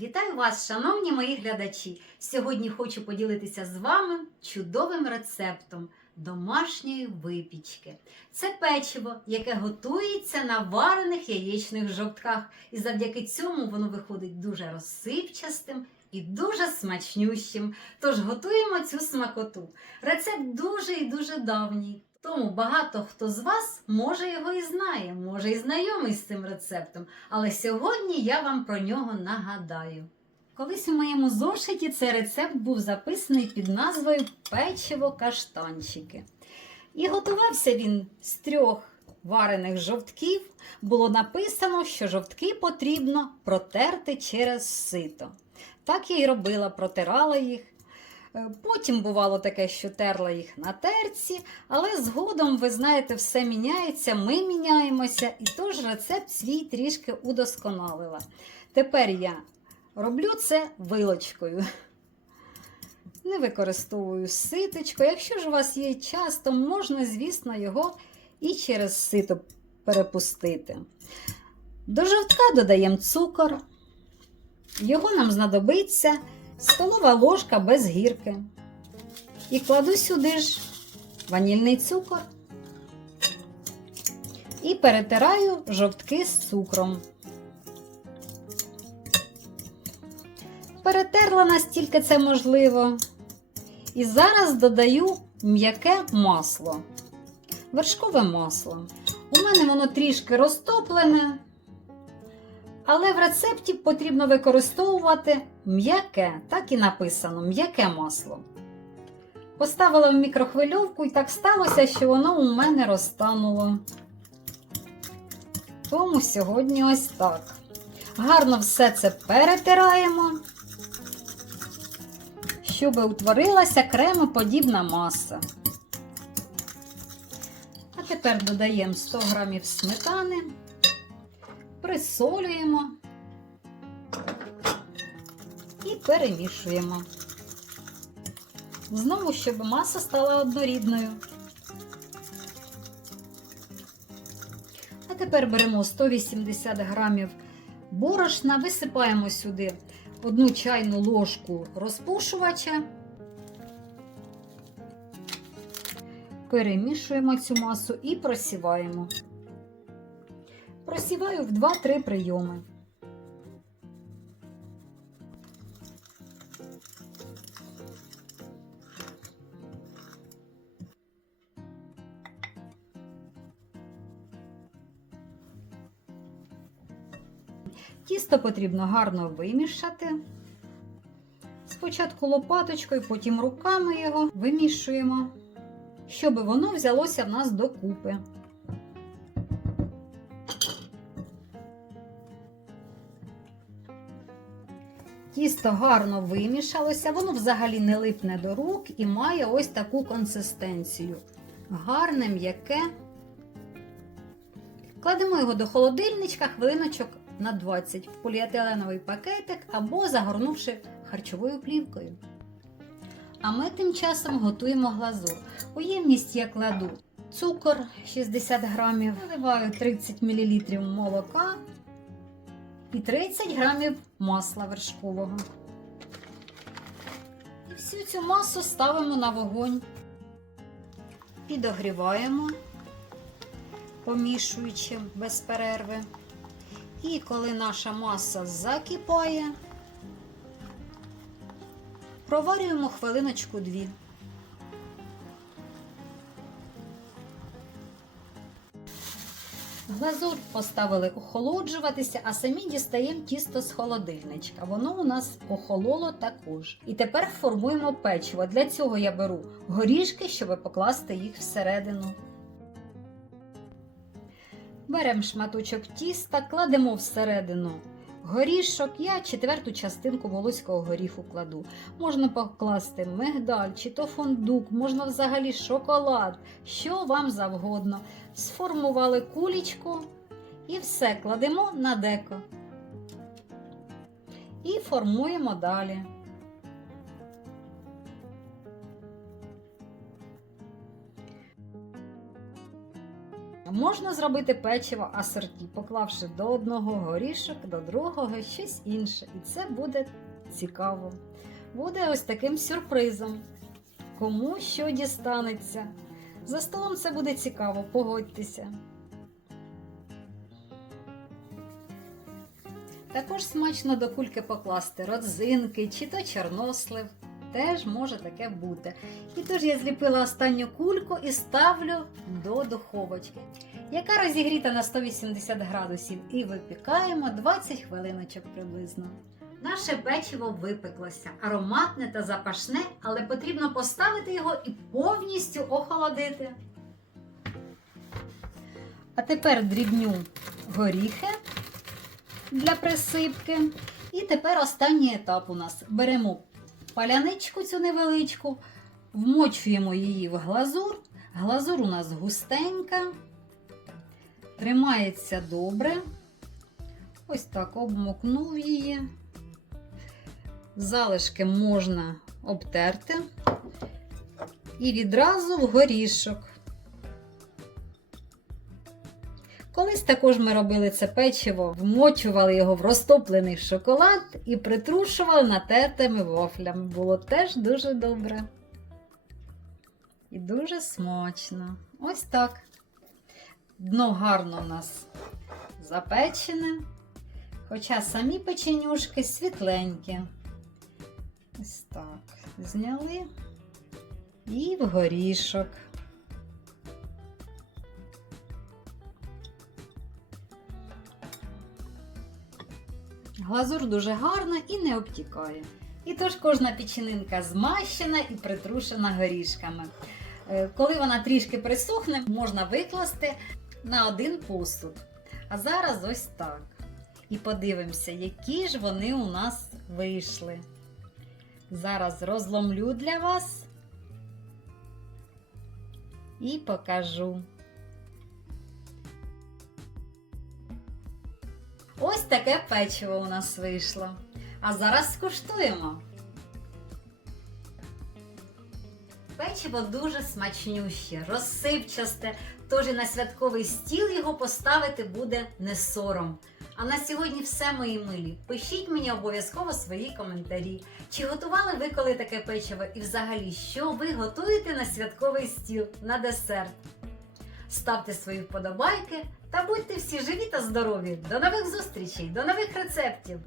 Вітаю вас, шановні мої глядачі! Сьогодні хочу поділитися з вами чудовим рецептом домашньої випічки. Це печиво, яке готується на варених яєчних жовтках, і завдяки цьому воно виходить дуже розсипчастим і дуже смачнющим. Тож готуємо цю смакоту. Рецепт дуже і дуже давній. Тому багато хто з вас може його і знає, може і знайомий з цим рецептом, але сьогодні я вам про нього нагадаю. Колись у моєму зошиті цей рецепт був записаний під назвою Печиво каштанчики. І готувався він з трьох варених жовтків. Було написано, що жовтки потрібно протерти через сито. Так я й робила, протирала їх. Е, Потім бувало таке, що терла їх на терці, але згодом, ви знаєте, все міняється, ми міняємося, і тож рецепт свій трішки удосконалила. Тепер я роблю це вилочкою. Не використовую ситочко. Якщо ж у вас є час, то можна, звісно, його і через сито перепустити. До жовтка додаємо цукор. Його нам знадобиться столова ложка без гірки. І кладу сюди ж ванільний цукор і перетираю жовтки з цукром. Перетерла настільки це можливо. І зараз додаю м'яке масло, вершкове масло. У мене воно трішки розтоплене, але в рецепті потрібно використовувати м'яке, так і написано м'яке масло. Поставила в мікрохвильовку і так сталося, що воно у мене розтануло. Тому сьогодні ось так. Гарно все це перетираємо, щоб утворилася кремоподібна маса. А тепер додаємо 100 г сметани присолюємо і перемішуємо. Знову, щоб маса стала однорідною. А тепер беремо 180 грамів борошна, висипаємо сюди одну чайну ложку розпушувача, перемішуємо цю масу і просіваємо. Просіваю в 2-3 прийоми. Тісто потрібно гарно вимішати. Спочатку лопаточкою, потім руками його вимішуємо, щоб воно взялося в нас докупи. Тісто гарно вимішалося, воно взагалі не липне до рук і має ось таку консистенцію. Гарне, м'яке. Кладемо його до холодильничка хвилиночок на 20 в поліетиленовий пакетик або загорнувши харчовою плівкою. А ми тим часом готуємо глазур. У ємність я кладу цукор 60 грамів, наливаю 30 мл молока і 30 грамів масла вершкового. І всю цю масу ставимо на вогонь, підогріваємо, помішуючи без перерви. І коли наша маса закипає, проварюємо хвилиночку дві. Глазур поставили охолоджуватися, а самі дістаємо тісто з холодильничка. Воно у нас охололо також. І тепер формуємо печиво. Для цього я беру горішки, щоб покласти їх всередину. Беремо шматочок тіста, кладемо всередину горішок. Я четверту частинку волоського горіху кладу. Можна покласти мигдаль чи то фундук, можна взагалі шоколад, що вам завгодно. Сформували кулічку і все кладемо на деко. І формуємо далі. Можна зробити печиво асорті, поклавши до одного горішок, до другого щось інше. І це буде цікаво. Буде ось таким сюрпризом. Кому що дістанеться. За столом це буде цікаво, погодьтеся. Також смачно до кульки покласти родзинки чи то чорнослив. Теж може таке бути. І тож я зліпила останню кульку і ставлю до духовочки, яка розігріта на 180 градусів, і випікаємо 20 хвилиночок приблизно. Наше печиво випеклося, ароматне та запашне, але потрібно поставити його і повністю охолодити. А тепер дрібню горіхи для присипки. І тепер останній етап у нас. Беремо паляничку цю невеличку, вмочуємо її в глазур. Глазур у нас густенька, тримається добре. Ось так обмокнув її. Залишки можна обтерти і відразу в горішок. Також ми робили це печиво, вмочували його в розтоплений шоколад і притрушували натертими вафлями. Було теж дуже добре. І дуже смачно. Ось так. Дно гарно у нас запечене, хоча самі печенюшки світленькі. Ось так. Зняли і в горішок. Глазур дуже гарна і не обтікає. І тож кожна печенинка змащена і притрушена горішками. Е, Коли вона трішки присохне, можна викласти на один посуд. А зараз ось так. І подивимося, які ж вони у нас вийшли. Зараз розломлю для вас і покажу. Таке печиво у нас вийшло. А зараз скуштуємо. Печиво дуже смачнюще, розсипчасте, тож і на святковий стіл його поставити буде не сором. А на сьогодні все, мої милі. Пишіть мені обов'язково свої коментарі. Чи готували ви коли таке печиво і взагалі, що ви готуєте на святковий стіл на десерт? Ставте свої вподобайки та будьте всі живі та здорові. До нових зустрічей, до нових рецептів!